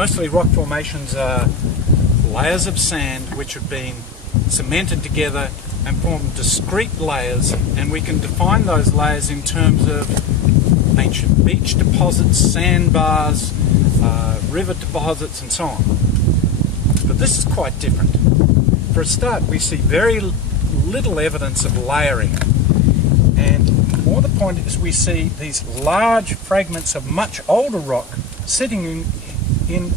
Mostly rock formations are layers of sand which have been cemented together and form discrete layers, and we can define those layers in terms of ancient beach deposits, sandbars, river deposits, and so on. But this is quite different. For a start, we see very little evidence of layering, and more the point is we see these large fragments of much older rock sitting in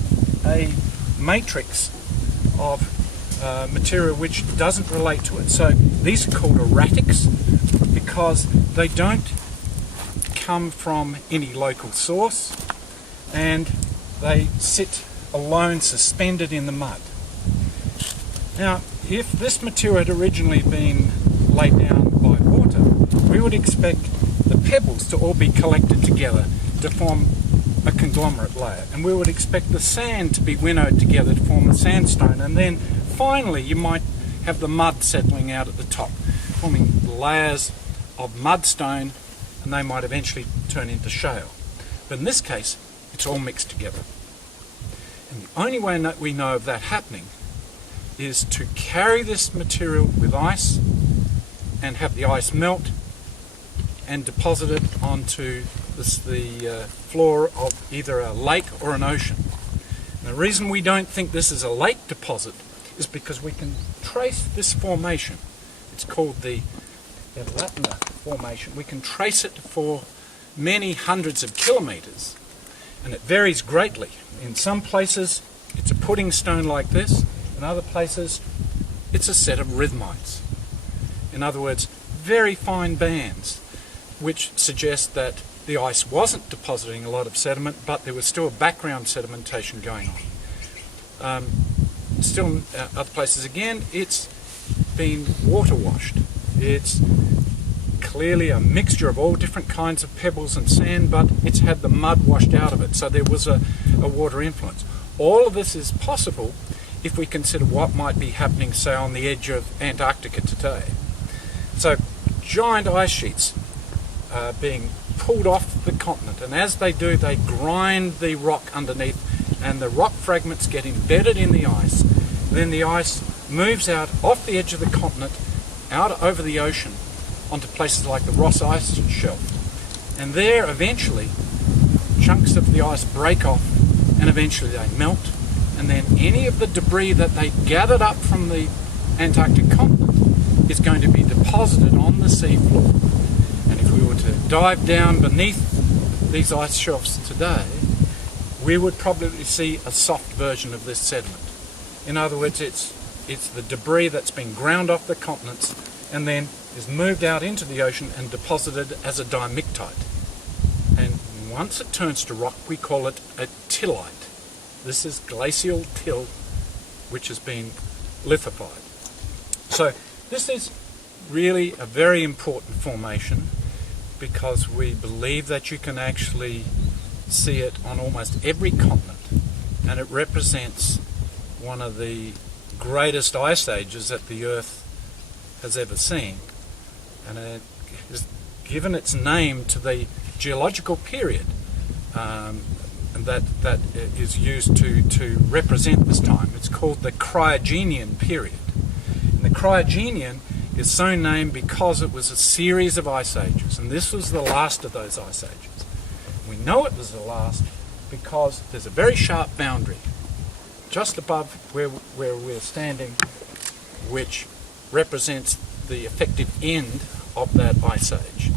a matrix of material which doesn't relate to it. So these are called erratics because they don't come from any local source, and they sit alone suspended in the mud. Now, if this material had originally been laid down by water, we would expect the pebbles to all be collected together to form a conglomerate layer, and we would expect the sand to be winnowed together to form a sandstone, and then finally you might have the mud settling out at the top, forming layers of mudstone, and they might eventually turn into shale. But in this case, it's all mixed together. And the only way that we know of that happening is to carry this material with ice and have the ice melt and deposit it onto the floor of either a lake or an ocean. And the reason we don't think this is a lake deposit is because we can trace this formation. It's called the Elatina formation. We can trace it for many hundreds of kilometers, and it varies greatly. In some places it's a pudding stone like this, in other places it's a set of rhythmites. In other words, very fine bands, which suggest that the ice wasn't depositing a lot of sediment, but there was still a background sedimentation going on. Still in other places again, it's been water washed. It's clearly a mixture of all different kinds of pebbles and sand, but it's had the mud washed out of it, so there was a water influence. All of this is possible if we consider what might be happening, say, on the edge of Antarctica today. So giant ice sheets are being pulled off the continent, and as they do, they grind the rock underneath, and the rock fragments get embedded in the ice. Then the ice moves out off the edge of the continent, out over the ocean, onto places like the Ross Ice Shelf. And there, eventually, chunks of the ice break off, and eventually they melt, and then any of the debris that they gathered up from the Antarctic continent is going to be deposited on the sea floor. And if we were to dive down beneath these ice shelves today, we would probably see a soft version of this sediment. In other words, it's the debris that's been ground off the continents and then is moved out into the ocean and deposited as a dimictite. And once it turns to rock, we call it a tillite. This is glacial till, which has been lithified. So this is really a very important formation because we believe that you can actually see it on almost every continent, and it represents one of the greatest ice ages that the Earth has ever seen, and it has given its name to the geological period and that is used to represent this time. It's called the Cryogenian period, and the Cryogenian is so named because it was a series of ice ages, and this was the last of those ice ages. We know it was the last because there's a very sharp boundary just above where we're standing, which represents the effective end of that ice age.